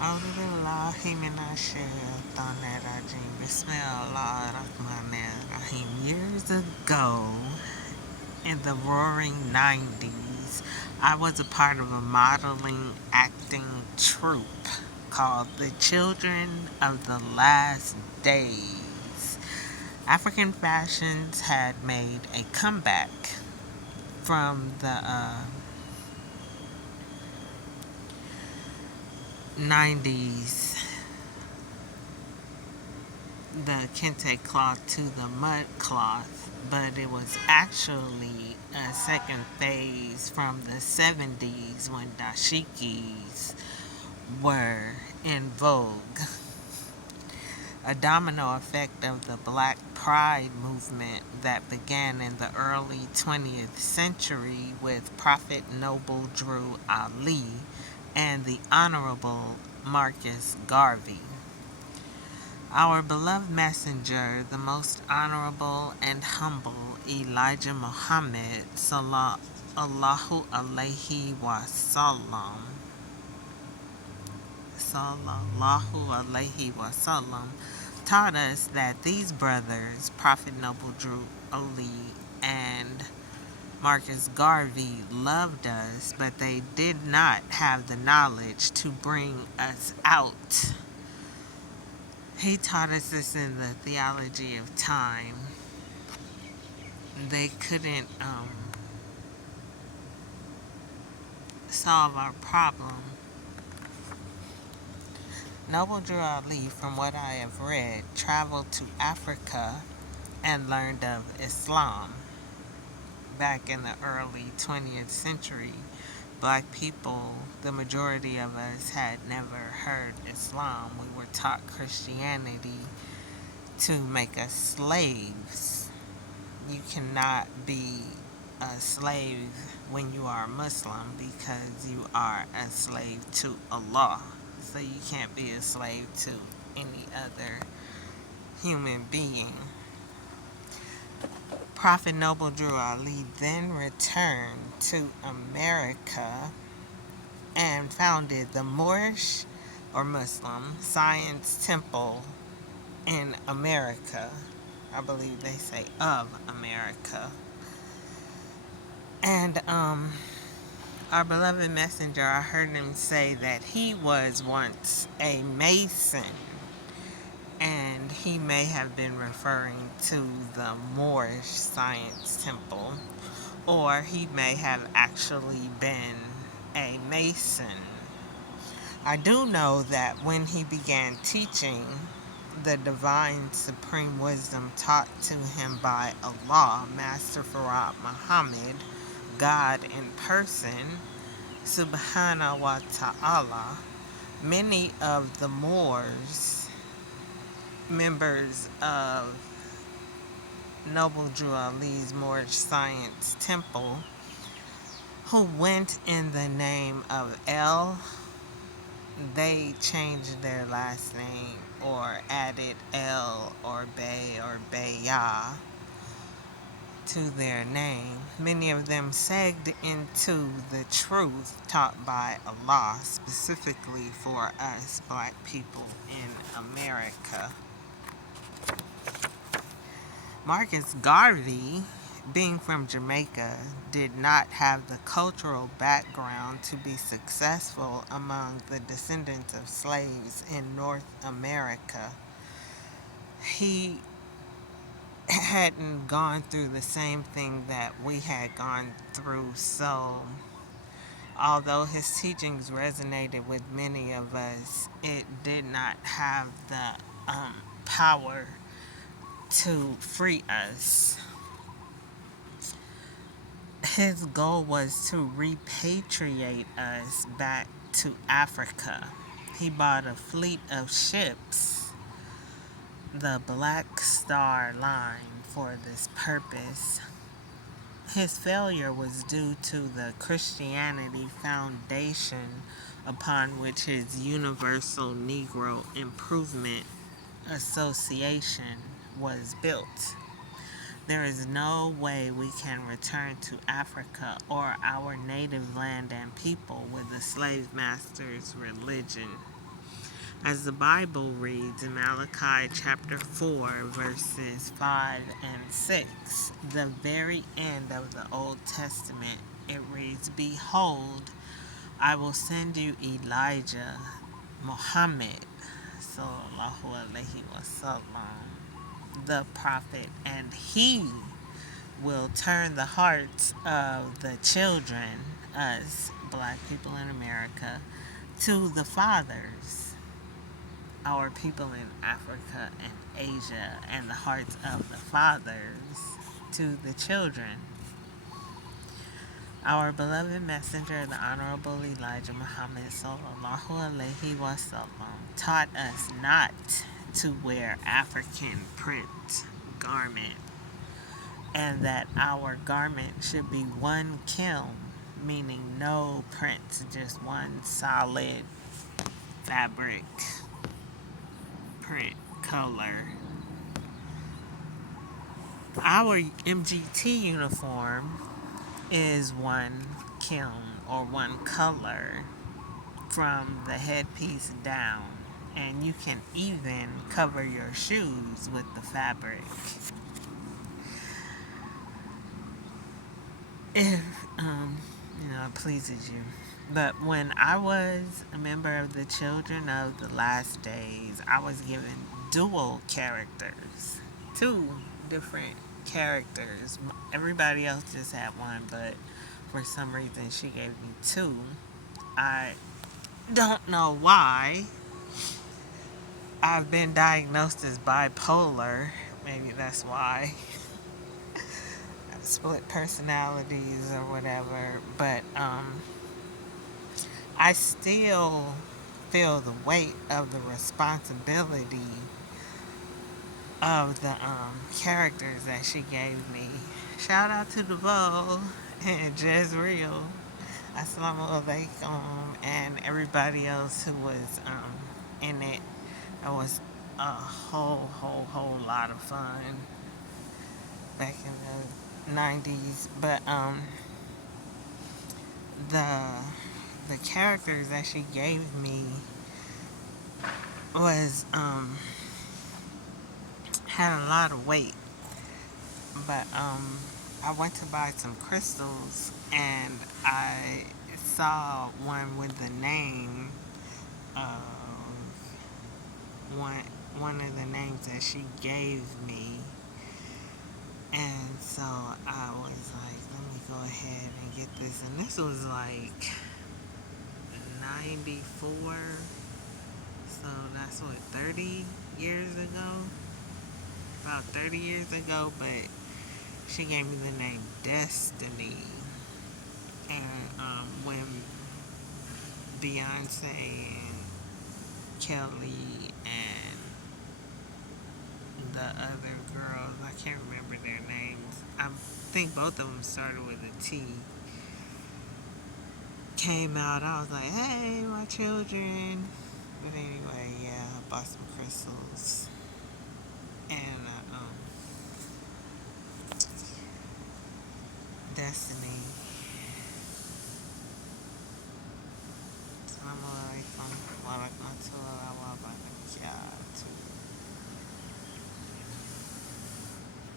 Auzubillahiminash-shaytanirrajim. Bismillahirrahmanirrahim. Years ago, in the roaring 90s, I was a part of a modeling acting troupe called The Children of the Last Days. African fashions had made a comeback from the 90s, the kente cloth to the mud cloth, but it was actually a second phase from the 70s when dashikis were in vogue. A domino effect of the Black Pride movement that began in the early 20th century with Prophet Noble Drew Ali and the Honorable Marcus Garvey. Our beloved messenger, the most honorable and humble Elijah Muhammad Sallallahu Alaihi Wasallam, taught us that these brothers, Prophet Noble Drew Ali and Marcus Garvey, loved us, but they did not have the knowledge to bring us out. He taught us this in the theology of time. They couldn't solve our problem. Noble Drew Ali, from what I have read, traveled to Africa and learned of Islam. Back in the early 20th century, black people, the majority of us, had never heard Islam. We were taught Christianity to make us slaves. You cannot be a slave when you are a Muslim because you are a slave to Allah. So you can't be a slave to any other human being. Prophet Noble Drew Ali then returned to America and founded the Moorish or Muslim Science Temple in America. I believe they say of America. And our beloved messenger, I heard him say that he was once a Mason, and he may have been referring to the Moorish Science Temple, or he may have actually been a Mason. I do know that when he began teaching the divine supreme wisdom taught to him by Allah, Master Farad Muhammad, God in person, Subhanahu wa Ta'ala, many of the Moors, members of Noble Drew Ali's Moorish Science Temple, who went in the name of El, they changed their last name or added El or Bay or Beya to their name. Many of them segged into the truth taught by Allah, specifically for us black people in America. Marcus Garvey, being from Jamaica, did not have the cultural background to be successful among the descendants of slaves in North America. He hadn't gone through the same thing that we had gone through, so although his teachings resonated with many of us, it did not have the power to free us. His goal was to repatriate us back to Africa. He bought a fleet of ships, the Black Star Line, for this purpose. His failure was due to the Christianity foundation upon which his Universal Negro Improvement Association was built. There is no way we can return to Africa or our native land and people with a slave master's religion. As the Bible reads in Malachi chapter 4, verses 5 and 6, the very end of the Old Testament, it reads, "Behold, I will send you Elijah, Muhammad, sallallahu alaihi wasallam, the prophet, and he will turn the hearts of the children, us black people in America, to the fathers, our people in Africa and Asia, and the hearts of the fathers to the children. Our beloved messenger, the Honorable Elijah Muhammad sallallahu alaihi wasallam, taught us not to wear African print garment, and that our garment should be one kiln, meaning no prints, just one solid fabric print color. Our MGT uniform is one kiln or one color from the headpiece down, and you can even cover your shoes with the fabric if it pleases you. But when I was a member of the Children of the Last Days, I was given dual characters, two different characters. Everybody else just had one, but for some reason she gave me two. I don't know why. I've been diagnosed as bipolar. Maybe that's why. Split personalities or whatever. But I still feel the weight of the responsibility of the characters that she gave me. Shout out to DeVoe and Jezreel, Assalamu alaikum, and everybody else who was in it. It was a whole lot of fun back in the 90s. But the characters that she gave me was had a lot of weight. But I went to buy some crystals and I saw one with the name of one of the names that she gave me, and so I was like, let me go ahead and get this. And this was like 94, so that's what, 30 years ago, about 30 years ago. But she gave me the name Destiny, and when Beyonce and Kelly and the other girls, I can't remember their names, I think both of them started with a T, came out, I was like, hey, my children. But anyway, yeah, I bought some crystals, and Destiny. Assalamu alaikum wa rahmatullahi wa barakatuh.